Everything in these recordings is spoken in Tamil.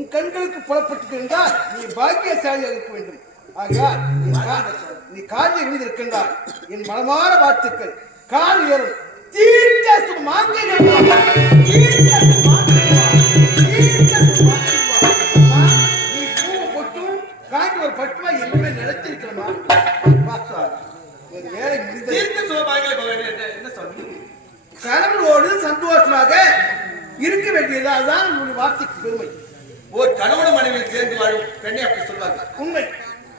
உன் கண்களுக்கு புலப்பட்டு இருந்தால் நீ பாக்கியசாலியாக இருக்க வேண்டும். ஆகையால் நீ காலில் இருந்திருக்கின்றாய். என் மனமான வாழ்த்துக்கள். கால் ஏறும் தீர்க்க மாங்கல்யம் நீ பூவை பொட்டும் காஞ்சி ஒரு பட்டுமா எல்லாமே நிலைத்திருக்கிறமா. வேலை கணவனோடு சந்தோஷமாக இருக்க வேண்டியது. அதுதான் உன்னுடைய வார்த்தைக்கு பெருமை. ஒரு கணவனும் மனைவியில் சேர்ந்து வாழும் பெண்ணை அப்படி சொல்வாங்க. உண்மை.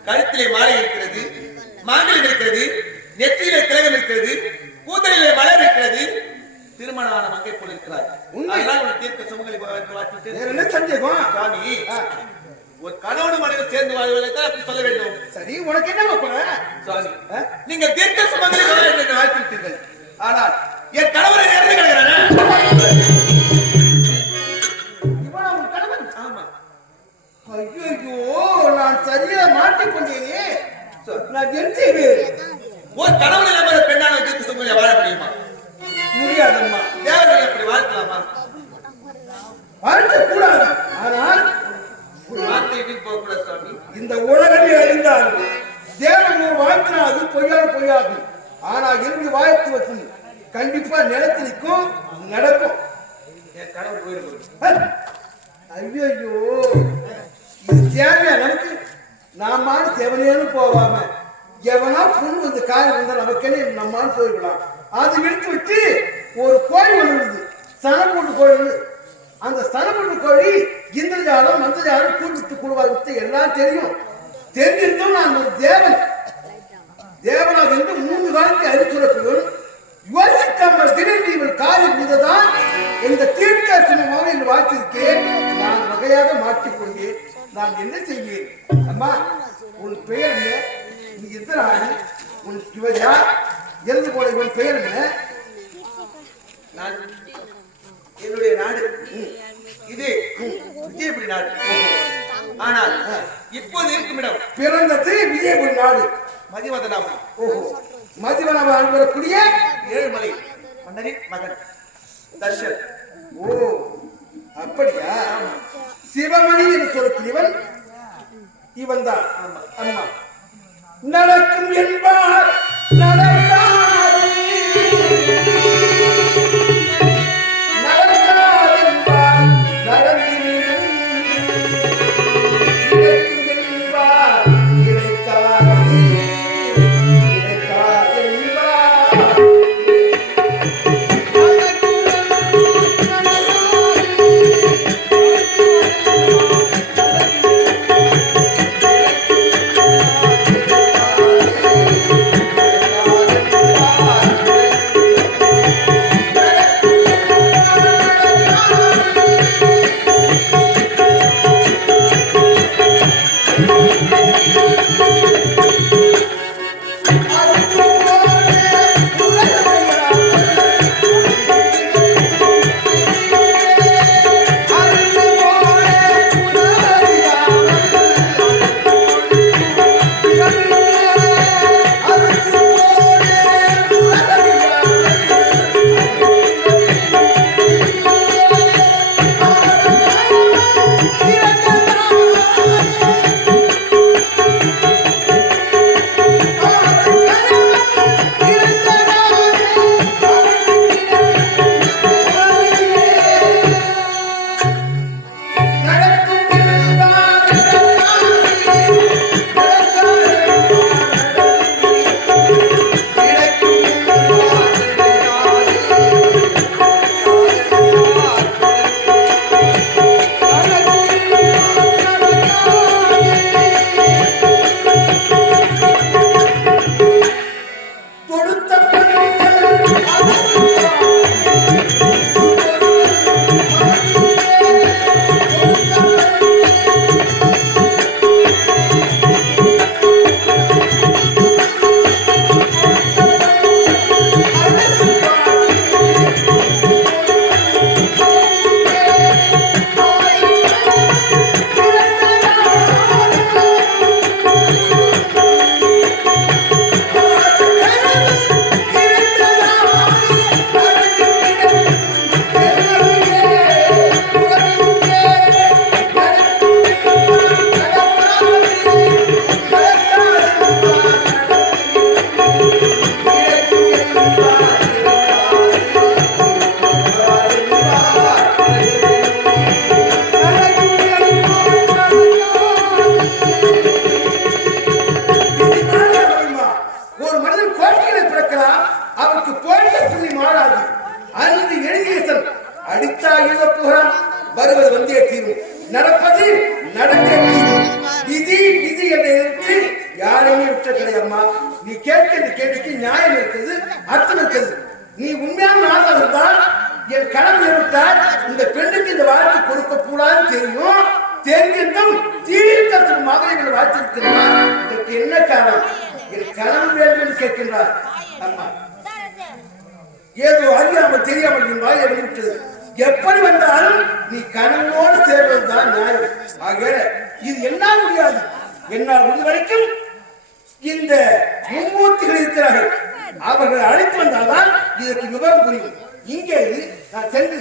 கழுத்திலே மாலை இருக்கிறது, மாங்கல்யம் இருக்கிறது, நெற்றியிலே திலகம் இருக்கிறது, கூந்தலிலே மலர் இருக்கிறது, திருமணமான மங்கை போல் இருக்கிறார். உண்மைதான் தீர்க்க சுமங்கலி என்ன சந்தேகம் சுவாமி? ஒரு கணவனும் மனைவி சேர்ந்து வாழ்வதை தான் அப்படி சொல்ல வேண்டும். சரி, உனக்கு என்ன போற சுவாமி? நீங்க தீர்க்க சுமங்கலி என்று வாழ்த்துட்டீர்கள். ஆனால் என் கணவரை இறந்து கிடக்கிறானே. இவன் உன் கணவன்? ஆமா. ஐயோ, நான் சரியா மாட்டிக்கொண்டேனே. நான் என்ன செய்வேன்? ஒரு கணவன் இல்லாமல் பெண்ணான தீர்க்க சுமங்கலியா வாழ முடியுமா? முடியாதம்மா. தேவனை அப்படி வாழ்த்தலாமா? வாழ்த்த கூடாது. ஆனால் ஒரு வார்த்தை போகக்கூடாது சுவாமி. இந்த உலகமே அழிந்தால் தேவன் ஒரு வாழ்த்தினா அது பொய்யாது. ஆனா என்று வாழ்த்து கண்டிப்பா நிலத்து நிற்கும், நடக்கும். என் கணவர் போயிருக்கும். ஐயோ, இது தேவையா நமக்கு? நாம தேவனேன்னு போவாம எவனா பொண்ணு வந்து காரியம் வந்தா நமக்கே நம்மான்னு போயிருக்கலாம். அதை எடுத்து விட்டு ஒரு கோழி ஒன்று சனப்பூட்டு கோழி. அந்த சனப்பூட்டு கோழி இந்திரஜாலம் மந்திரஜாலம் கூட்டு குழுவாக எல்லாம் தெரியும். தெரிஞ்சிருந்தும் நான் ஒரு தேவனாக இருந்து 3 காலத்தை அறிச்சுரப்படும் யோசிக்காமல் திடீர்னு இவள் காரியம் இருந்ததான் இந்த தீர்க்க சுமமாக என்று வாழ்த்திருக்கேன். நான் வகையாக மாற்றிக்கொண்டேன். நான் என்ன செய்வேன்? அம்மா, உன் பெயர் என்ன? நீ எத்தனை ஆடு? உன் சிவஜா இறந்து போல இவன் பெயர் என்ன? நான் என்னுடைய நாடு இது விஜயபுரி நாடு. ஆனால் இப்போது இருக்கும் இடம் பிறந்தது விஜயபுரி நாடு, மதிவதனாபுரி. மதிவதனாபுரி வரக்கூடிய ஏழுமலை மன்னரின் மகன் தர்ஷன். ஓ, அப்படியா? சிவமணி என்று சொல்லக்கூடியவன் இவன் தான். அம்மா, நடக்கும் என்பார் நடக்காது, நடக்காதென்பார் நடந்திருக்கும், கிடைக்கும் என்பார் கிடைக்காது, கிடைக்காதென்பார் கேள்விக்கு நியாயம் இருக்குது, அர்த்தம் இருக்குது. நீ உண்மையான நாளாக இருந்தால் என் கணவன் ஏற்பட்டால் இந்த பெண்ணுக்கு இந்த வாழ்க்கை கொடுக்க கூடாதுன்னு தெரியும். தெரிந்தும் தீர்க்கமாக எங்களை வாழ்த்திருக்கிறார். இதற்கு என்ன காரணம்? என் கணவன் வேண்டும் என்று கேட்கின்றார். அம்மா ஏதோ அறியாமல் தெரியாமல் என் வாயை வெளியிட்டது. எப்படி வந்தாலும் நீ கணவனோடு சேர்வதுதான் நியாயம். ஆக இது என்னால் முடியாது. என்னால் முடிந்த வரைக்கும் இந்த மும்மூர்த்திகள் இருக்கிறார்கள், அவர்கள் அழைத்து வந்தால்தான் இதற்கு விவரம் புரியும். இங்கே நான் சென்று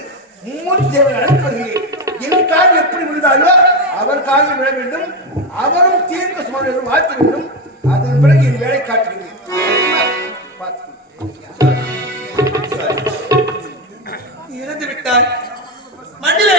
மும்மூர்த்தி தேவனை அழைத்து வருகிறேன். என் கால் எப்படி விழுந்தாலோ அவர் காலில் விழ வேண்டும், அவரும் தீர்க்க சுமணம் மாற்ற வேண்டும். அதன் பிறகு என் வேலை காட்டுகிறேன். இறந்து விட்டார். மண்ணில்